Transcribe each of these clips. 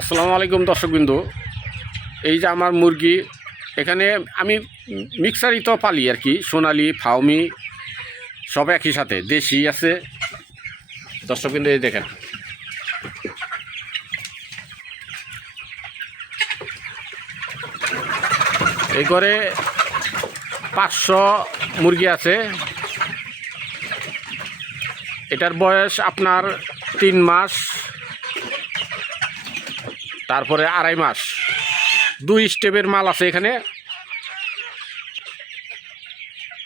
আসসালামু আলাইকুম দর্শকবৃন্দ। এই যে আমার মুরগি, এখানে আমি মিক্সারই তো পালি আর কি, সোনালি ফাউমি সব একই সাথে, দেশি আছে। দর্শকবৃন্দ এই দেখেন, এই করে 500 মুরগি আছে। এটার বয়স আপনার 3 মাস, তারপরে 2.5 মাস। 2 স্টেপের মাল আছে এখানে,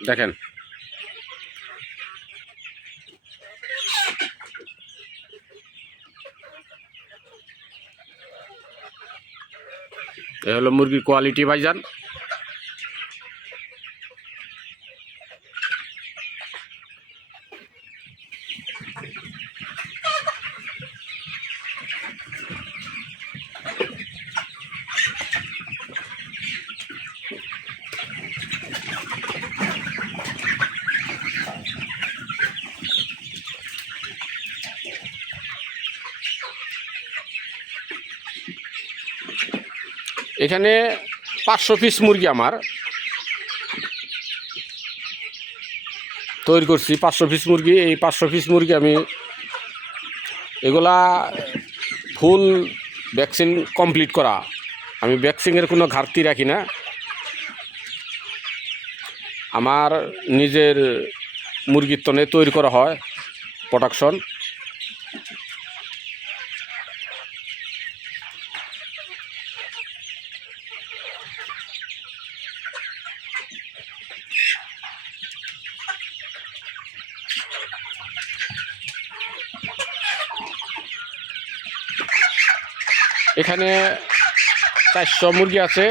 দেখেন। এ হলো মুরগির কোয়ালিটি ভাইজান। এখানে 500 পিস মুরগি আমার তৈরি করছি। 500 পিস মুরগি, এই 500 পিস মুরগি আমি এগুলা ফুল ভ্যাকসিন কমপ্লিট করা। আমি ভ্যাকসিনের কোনো ঘাটতি রাখি না। আমার নিজের মুরগির তনে তৈরি করা হয় প্রোডাকশন। এখানে 400 মুরগি আছে।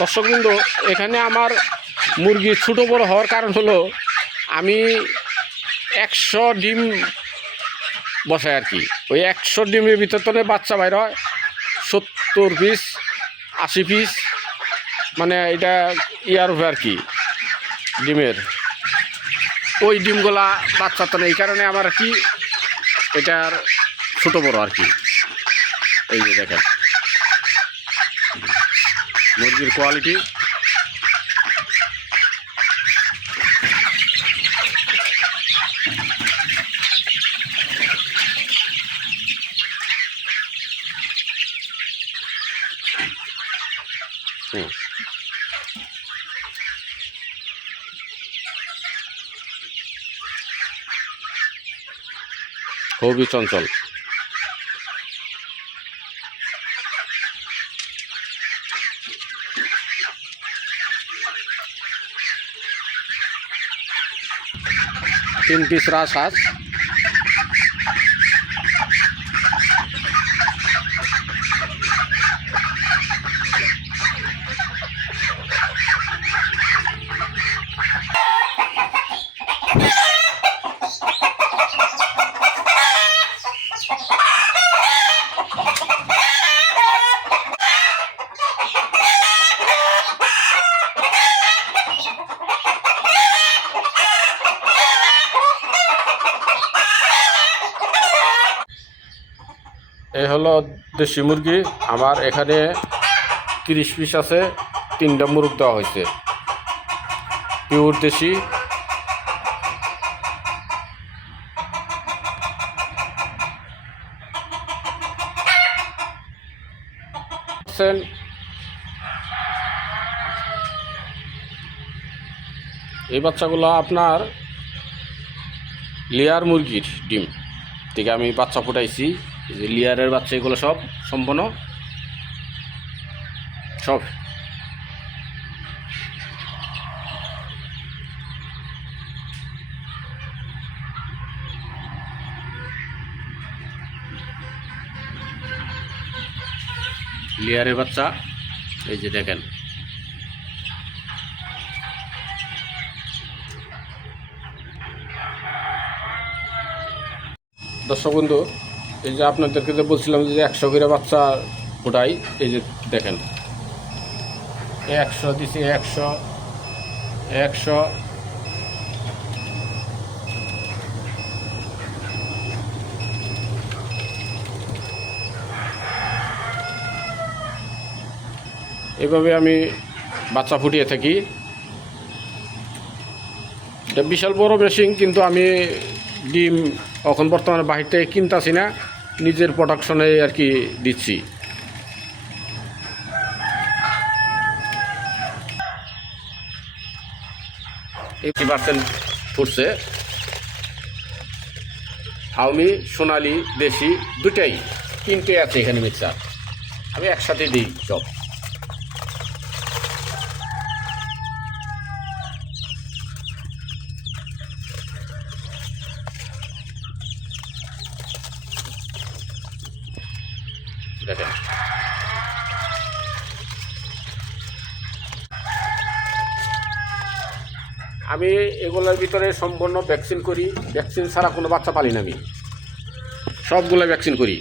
দর্শকবৃন্দ, এখানে আমার মুরগি ছোটো বড় হওয়ার কারণ হলো আমি 100 ডিম বসাই আর কি। ওই 100 ডিমের ভিতর তো বাচ্চা বাইর হয় 70 পিস 80 পিস, মানে এটা ইয়ার হবে আর কি ডিমের। ওই ডিমগুলা বাচ্চা তো এই কারণে আমার আর কি এটার ছোটো বড় আর কি। এই যে দেখেন মুরগির কোয়ালিটি। খুবই চঞ্চল। তিন পিস রাজহাঁস, এই হলো দেশি মুরগি। আমার এখানে 30 পিস আছে। 3টা মুরগ দেওয়া হয়েছে, পিওর দেশি। এই বাচ্চাগুলো আপনার লেয়ার মুরগির ডিম থেকে আমি বাচ্চা ফুটাইছি। যে লেয়ারের বাচ্চা, এগুলো সব সম্পূর্ণ সব লেয়ারের বাচ্চা। এই যে দেখেন, দর্শক বন্ধু, এই যে আপনাদেরকে যে বলছিলাম যে 100 করে বাচ্চা ফুটাই, এই যে দেখেন 100 দিছি, 100 100 এভাবে আমি বাচ্চা ফুটিয়ে থাকি। এটা বিশাল বড় মেশিন, কিন্তু আমি ডিম এখন বর্তমানে বাহির থেকে কিনতেছি না, নিজের প্রোডাকশনে আর কি দিচ্ছি। 80% ফুটছে। হাউমি, সোনালি, দেশি দুটাই, তিনটে আছে এখানে মিক্সার, আমি একসাথে দিই সব। দেখেন আমি এগুলোর ভিতরে সম্পূর্ণ ভ্যাকসিন করি, ভ্যাকসিন ছাড়া কোনো বাচ্চা পালি না, আমি সবগুলো ভ্যাকসিন করি।